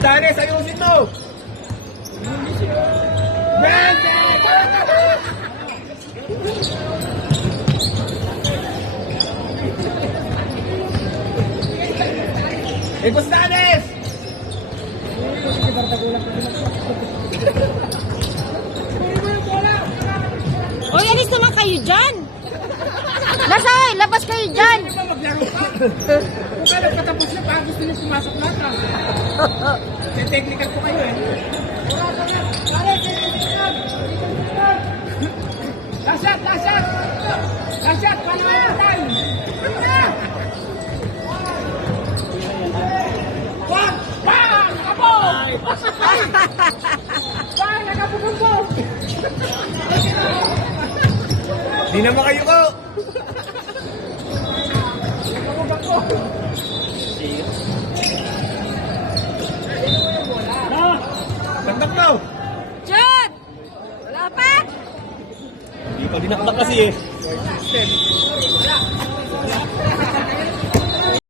Stanis, ayusin mo! Eko Stanis! Hoy, alis naman kayo dyan! Nasay, labas kayo dyan! Maglaro ka! Kung ka nagpatapos na pa, gusto niyo pumasok lahat. May technical po kayo eh. Lasat! Lasat! Lasat! Panamatay! Wag! Bang! Kapog! Bang! Nakapupumpong! Di naman kayo ko! Tantak daw! Jud! Wala pa! Hindi pa dinakdak kasi eh.